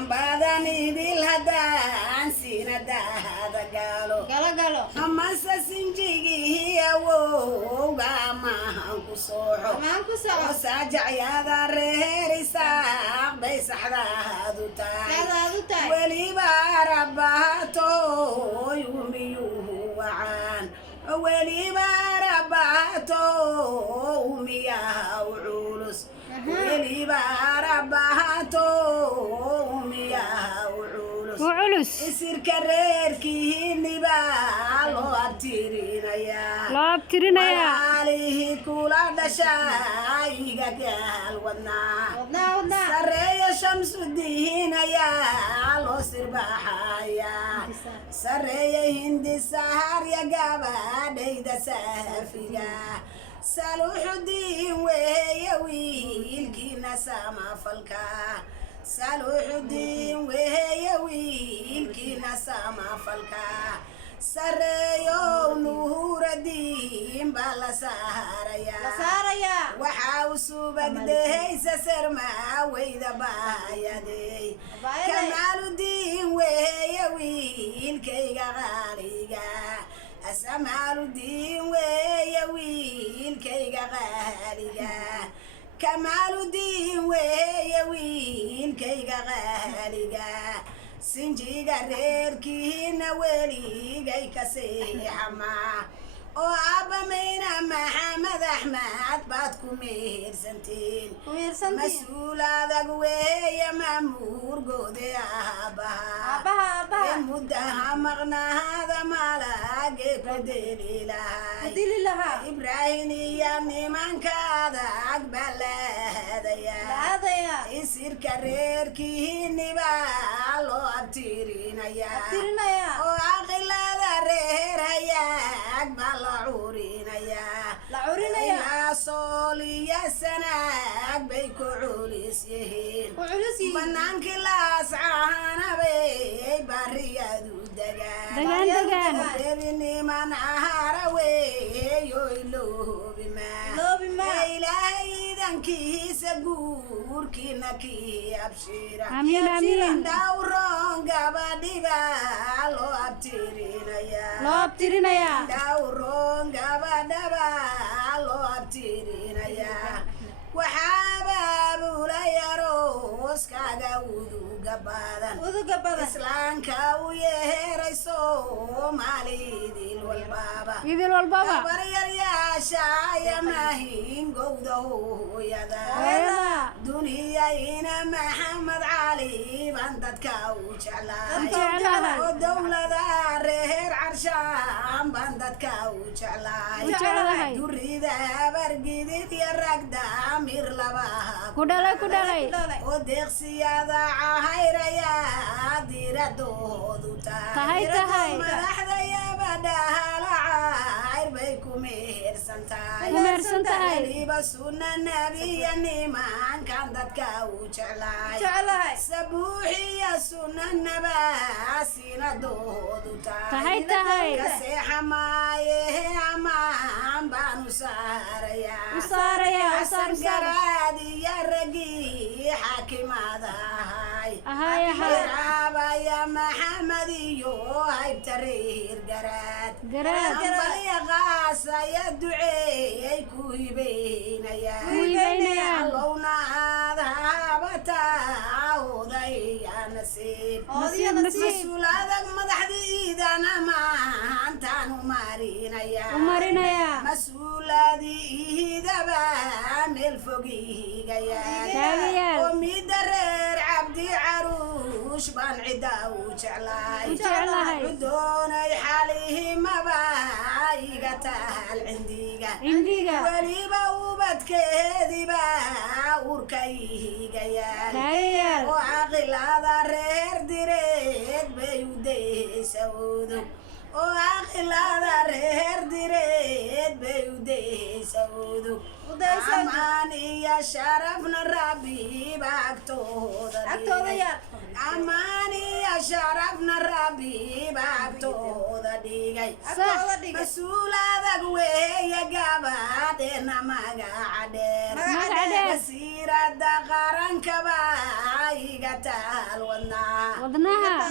بدني ذي الهدان سيندا هذا قالوا أما سنجيجي هي ووغا ما هنكسوحو وساجع يا ذا الرهرسا بيس حدادو تاي ولي بارباتو يومي وعان ولي بارباتو ومياه وعولس ولي بارباتو ومياه وعولس يصير كرير كيني بالو أبترينيا عليه كولا دشاي قال ودنا سرية شمس الدين يا لو سرباحايا سرية هندي سهر يا قابا ديدا سافيا سالوح الدين ويا ويل كينا سما فلكا سالوح الدين ويا ويل كينا سما فلكا سريو نور الدين بلا ساريا وحاوسو بقدي سسر ما ويدا بايدي كمال الدين ويا ويل كي غاليقا أسمال الدين ويا ويل كي غاليقا كمال الدين ويا ويل كي غاليقا سنجيغا ريركينا وليغاي كسيحما oo aaba mayna maxamed axmed baad ku mehersantiin mas-uuladag weeye maamuur goode aabaha muddaha maqnaada malaage ku delilahay ibraahin iyo nimankaada agbalahadaya isirka reerkiinibaa loo abtirinaya oo aqilada reerhaya agbal la curinaya sooliya sanaag bay ku culis yihiin bannaankii laascaanabay bariyadu degaan niman aharaweeyo iloobima ilaahay idankiisa guurkiina kii abshira dhawroon gabadhiba loo abtirinaya dhawroon gabadhaba loo abtirinaya waxaaba buulayaroskaaga uduga badan islaanka u yeeray soomaalidil walbaba gabaryaryaashaaya mahin gowda hooyada duniya ina maxamed cali baan dadka u jeclaay oo dowlada reer carshaan baan dadka u jeclaay durida bargidid iyo ragda mir labaha ku dhalay oo deeqsiyada cahayraya diradoodu tahay madaxda yabadhahala cayr bay ku mehersantahay waliba sunna nabiya nimankan dadka u jeclaay sabuuxiya sunna nabaasina doodu tahay kaseexa maaye amaan baanu saaraya garaadiya ragii xaakimaadahay raabaya maxamed iyo haybta reer garaadambalyaqaasaya duceeyay ku hibeynayaan allowna aad haabataa odaya nasiib mas-uuladag madaxdiidana maantaan u marinaya mas-uulaadiidaba meel fogigaya oo mida reer cabdi caruush baan cidda u jeclaay cudoonay xalihimaba iga taal cindiga weliba ubadkeediba urka ihigayaan oo caqilada reer direed bay u daysawdo oo aqilada reer direed bay u daysawdo amaan iyo sharafna rabbiba agtooda amaan iyo sharafna rabbiba agtooda dhigay agtooda dhigay mas-uuladag weeye gabadheena magaca dheer wasiirada qarankaba iga taal wadnaha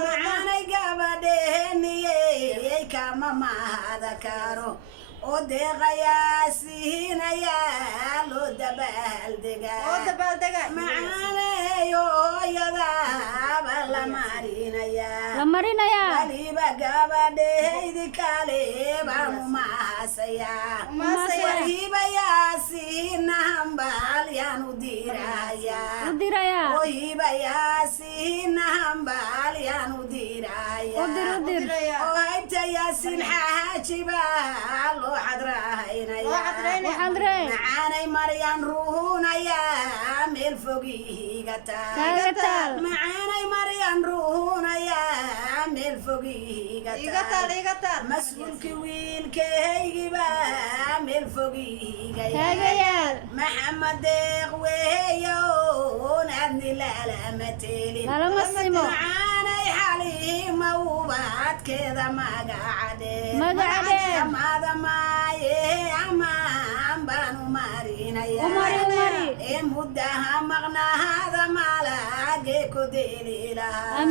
macaanay gabadheeniyey kama mahada karo oo deeqayaa siinayaa loo dabaaldegaa macaaneeyo hooyadaaba la marinayaa waliba gabadheydi kale baanu maasayaa wahibayaa siinahambal yaanu dirahayaa wahibayaa siinahambal yaanu dirahayaa oo haybta yaasin xaajiba loo macaanay maryan ruunayaa meel fogiiga taal macaanay maryan ruunayaa meel fogiiga taal mas-uulki wiilkaygiba meel fogiiga yaal maxamed deeq weeyoon adni lalama telin macaanay xaliima ubadkeeda magaca dheer maaye amaan baanu marinayaa ee muddaha maqnaahada malage ku delilahaa